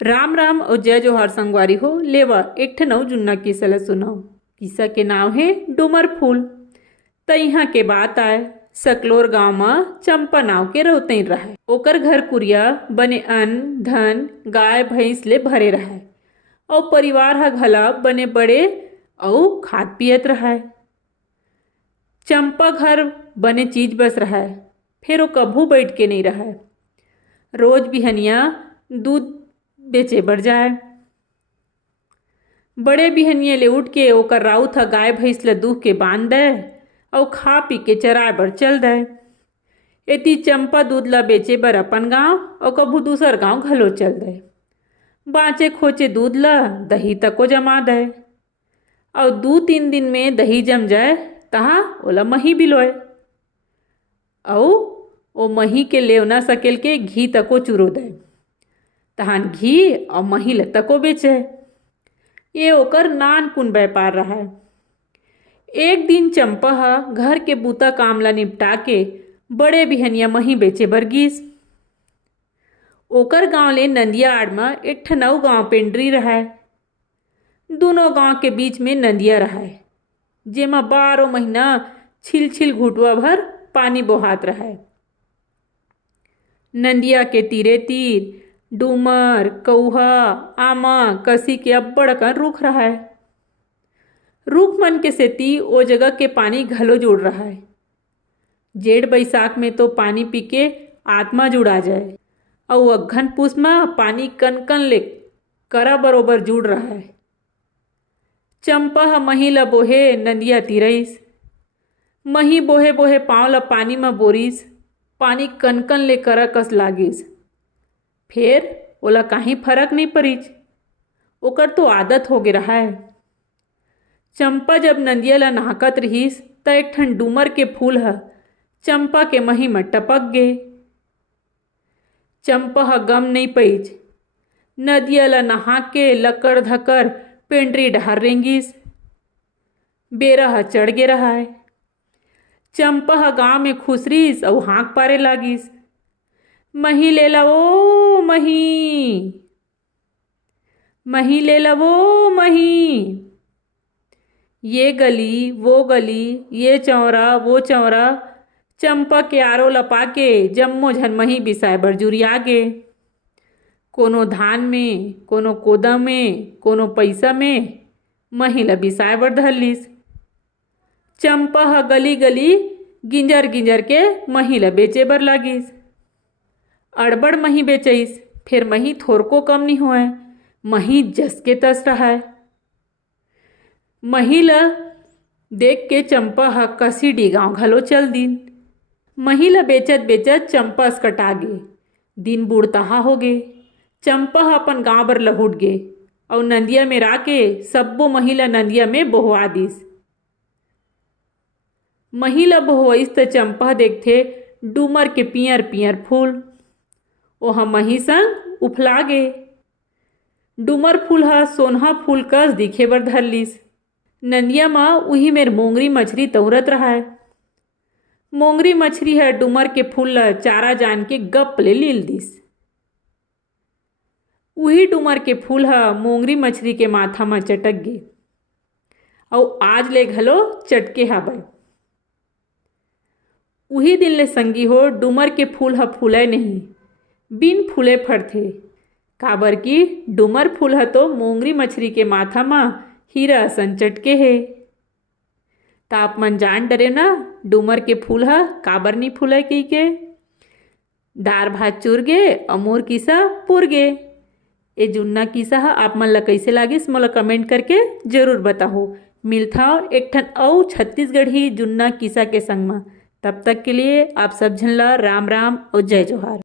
राम राम और जय जोहार संगवारी हो। लेवा एक ठन अउ जुन्ना किस्सा ल सुनाओ। किस्सा के नाम है डूमर फूल। त इहाँ के बात आए सकलोर गांव में चंपा नाव के रहुतैन रहे। ओकर घर कुरिया बने अन्न धन गाय भैंस ले भरे रहे और परिवार ह घला बने बड़े और खात पियत रहे। चंपा घर बने चीज बस रहे, फिर वो कभू बैठ के नहीं रहे। रोज बिहनिया दूध बेचे बर जाए। बड़े बिहनिया ले उठ के ओकर राउत ह गाय भैंस ल दूह के बांध दे और खा पी के चराए बर चल दे। एती चंपा दूध ला बेचे बर अपन गांव और कभू दूसर गांव घलो चल दे। बाँचे खोचे दूध ला दही तको जमा दे और 2-3 दिन में दही जम जाए तहाँ ओला मही बिलोय और ओ मही के लेवना सकेल के घी तको चुरो दे। तहान घी और मही ल तको बेचे। ये ओकर नानकुन व्यापार रहा। एक दिन चंपा ह घर के बूता काम ला निपटा के बड़े बिहनिया मही बेचे बर गिस। ओकर गांव ले नंदिया आड़ में एक ठन अउ गांव पेंडरी रहा। दोनों गांव के बीच में नंदिया रहा, जेमा 12 महीना छिल छिल घुटवा भर पानी बोहात रहा। नंदिया के तीरे तीर डूमर कौहा आमा कसी के अब्बड़ अकन रुख रहा है। रुख मन के सेती ओ जगह के पानी घलो जुड़ रहा है। जेठ बैसाख में तो पानी पी के आत्मा जुड़ा जाए और अघन पूस में पानी कन कन ले करा बरोबर जुड़ रहा है। चंपा ह मही ल बोहे नंदिया तीरइस। मही बोहे बोहे पाँव ल पानी में बोरिस। पानी कन कन ले करा कस लागिस। फिर ओला कहीं फर्क नहीं पड़िच, ओकर तो आदत हो गे रहा है। चंपा जब नंदिया ला नहाकत रहीस त एक ठन डूमर के फूल ह चंपा के मही में टपक गे। चंपा ह गम नहीं पइच, नदिया ला नहा के लकड़ धकर पेंडरी डहर रेंगिस। बेरा ह चढ़ गे रहा है। चंपा ह गाँव में खुसरिस और हाँक पारे लागिस, मही ले ला वो मही, मही ले ला वो मही। ये गली वो गली, ये चौरा वो चौरा, चंपा के आरो लपा के जम्मो झन मही बिसाए बर जुरिया गे। कोनो धान में, कोनो कोदा में, कोनो पैसा में मही ल बिसाए बर धरलिस। चंपा ह गली गली गिंजर गिंजर के मही ल बेचे बर लागिस। अड़बड़ मही बेचइस, फिर मही थोरको कम नहीं होए, मही जस के तस रहा। मही ल देख के चंपा ह कसीडी गांव घलो चल दिन। मही ल बेचत बेचत चंपा अस्कटा गे। दिन बूढ़तहा हो गे। चंपा ह अपन गांव बर लहुट गे और नंदिया में राके सब्बो मही ल नंदिया में बोहवा दिस। मही ल बोहवाइस त चंपा देखथे डूमर के पियर पियर फूल। ओहा मही संग उफला गे। डूमर फूल ह सोनहा फूल कस दिखे बर धरलिस। नंदिया म उही मेर मोंगरी मछरी तौरत रहा। मोंगरी मछरी ह डूमर के फूल ल चारा जान के गप ले लील दिस। उही डूमर के फूल ह मोंगरी मछरी के माथा में चटक गे और आज ले घलो चटके हावय। उही दिन ले संगी हो डूमर के फूल ह फूलय नहीं, बिन फूले फरथे। काबर कि डूमर फूल ह तो मोंगरी मछरी के माथा में हीरा असन चटके हे। त आप मन जान डरे ना डूमर के फूल ह काबर नहीं फूलय कही के। दार भात चुर गे और मोर किस्सा पुर गे। ए जुन्ना किस्सा ह आप मन ला कैसे लागिस मोला कमेंट करके जरूर बताओ। मिलथाओ एक ठन अउ छत्तीसगढ़ी जुन्ना किस्सा के संग में। तब तक के लिए आप सब झन ला राम राम और जय जोहार।